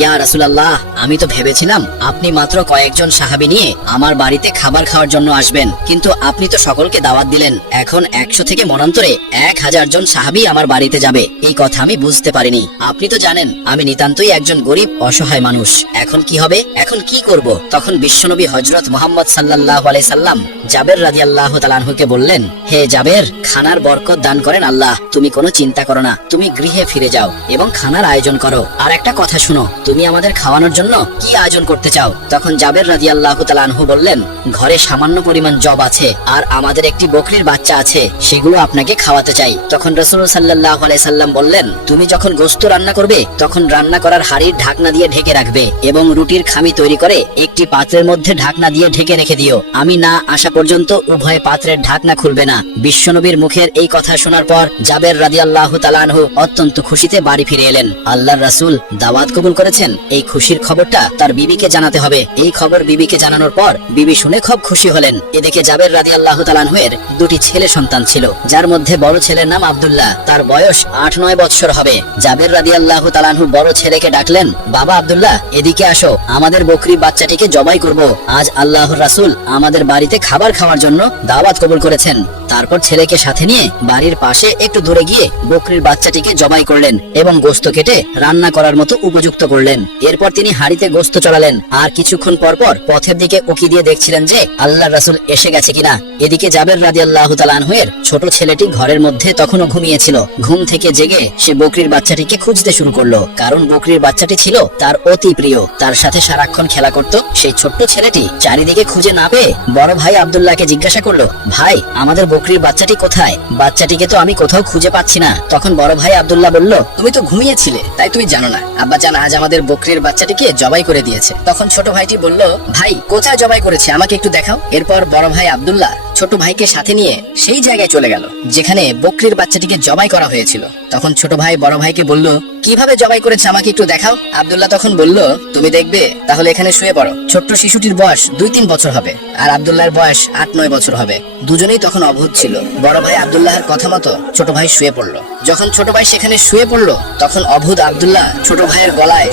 ইয়া রাসুলাল্লাহ, আমি তো ভেবেছিলাম আপনি মাত্র কয়েকজন সাহাবি নিয়ে আমার বাড়িতে খাবার খাওয়ার জন্য আসবেন, কিন্তু আপনি তো সকলকে দাওয়াত দিলেন। এখন একশো থেকে মনান্তরে এক হাজার জন সাহাবি আমার বাড়িতে যাবে। এই কথা আমি বুঝতে পারিনি। আপনি তো জানেন, আমি নিতান্তই একজন গরিব, অসহায় মানুষ। এখন কি হবে? এখন কি করব? তখন বিশ্বনবী হজরত মোহাম্মদ সাল্লাহ আলাই সাল্লাম জাবের রাজি আল্লাহ তালানহুকে বললেন, হে জাবের, খানার বরকত দান করেন আল্লাহ। তুমি কোনো চিন্তা করো না। তুমি গৃহে ফিরে যাও এবং খানার আয়োজন করো। আর একটা কথা শুনো তুমি আমাদের খাওয়ানোর জন্য কি আয়োজন করতে চাও? তখন জাবের রাজি আল্লাহ তালানহু বললেন, ঘরে সামান্য পরিমাণ জব আছে আর আমাদের একটি বকরির বাচ্চা আছে, সেগুলো আপনাকে খাওয়াতে চাই। তখন রসুল সাল্লাহ সাল্লাম বললেন, তুমি যখন গোস্ত রান্না করবে, তখন রান্না করার হাড়ির ঢাকনা দিয়ে ঢেকে রাখবে এবং রুটির খামি তৈরি করে একটি পাত্রের মধ্যে ঢাকনা দিয়ে ঢেকে রেখে দিও। আমি না আসা পর্যন্ত উভয় পাত্রের ঢাকনা খুলবে না। বিশ্বনবীর মুখের এই কথা শোনার পর জাবের রাজি আল্লাহ তালানহু অত্যন্ত খুশিতে বাড়ি ফিরে এলেন। আল্লাহর রাসুল দাওয়াত কবুল করেছেন। এই খুশির খবরটা তার বিবিকে জানাতে হবে। এই খবর বিবিকে জানানোর পর বিবি শুনে খুব খুশি হলেন। এদিকে জাবের রাজি আল্লাহ তালানহুয়ের দুটি ছেলে সন্তান ছিল, যার মধ্যে বড় ছেলের নাম আব্দুল্লাহ। তার বয়স আট নয় বৎসর হবে। জাবের রাজি আল্লাহ তালানহু বড় ছেলেকে ডাকলেন, বাবা আবদুল্লাহ, এদিকে আসো। আমাদের বকরি বাচ্চাটিকে জবাই করব। আজ আল্লাহর রাসুল আমাদের বাড়িতে খাবার খাওয়ার জন্য দাওয়াত কবুল করেছেন। তারপর ছেলেকে সাথে নিয়ে বাড়ির পাশে একটু দূরে গিয়ে বকরির বাচ্চাটিকে জবাই করলেন এবং গোস্ত কেটে রান্না করার মতো উপযুক্ত করলেন। এরপর তিনি হাড়িতে গোস্ত চড়ালেন। আর কিছুক্ষণ পর পর পথের দিকে উকি দিয়ে দেখছিলেন যে আল্লাহ রাসুল এসে গেছে কিনা। এদিকে জাবের রাজি আল্লাহ তালানহুয়ের ছোট ছেলেটি ঘরের মধ্যে তখনও ঘুমিয়েছিল। ঘুম থেকে জেগে সে বকরির বাচ্চাটিকে খুঁজতে শুরু করল। কারণ বকরির বাচ্চাটি ছিল তার অতি প্রিয়। তার সাথে সারাক্ষণ খেলা করত সেই ছোট্ট ছেলেটি। চারিদিকে খুঁজে না পেয়ে বড় ভাই আব্দুল্লাহকে জিজ্ঞাসা করল, ভাই, আমাদের বকরির বাচ্চাটি কোথায়? বাচ্চাটিকে তো আমি কোথাও খুঁজে পাচ্ছি না। তখন বড় ভাই আবদুল্লাহ বলল, তুমি তো ঘুমিয়েছিলে। তাই তুমি জানো না। আব্বা জান আজ আমাদের বকরির বাচ্চাটিকে জবাই করে দিয়েছে। তখন ছোট ভাইটি বলল, ভাই, কোথায় জবাই করেছে? আমাকে একটু দেখাও। এরপর বড় ভাই আব্দুল্লাহ ছোট ভাইকে সাথে নিয়ে সেই জায়গায় চলে গেল, যেখানে বকরির বাচ্চাটিকে জবাই করা হয়েছিল। তখন ছোট ভাই বড় ভাইকে বলল, কীভাবে জবাই করেছে? আমাকে একটু দেখাও। আব্দুল্লাহ তখন বলল, তুমি দেখবে, তাহলে এখানে শুয়ে পড়ো। ছোট্ট শিশুটির বয়স দুই তিন বছর হবে আর আব্দুল্লাহর বয়স আট নয় বছর হবে। দুজনেই তখন অভূত ছিল। বড় ভাই আব্দুল্লাহর কথা মতো ছোট ভাই শুয়ে পড়ল। যখন ছোট ভাই সেখানে শুয়ে পড়ল তখন অভূত আবদুল্লাহ ছোট ভাইয়ের গলায়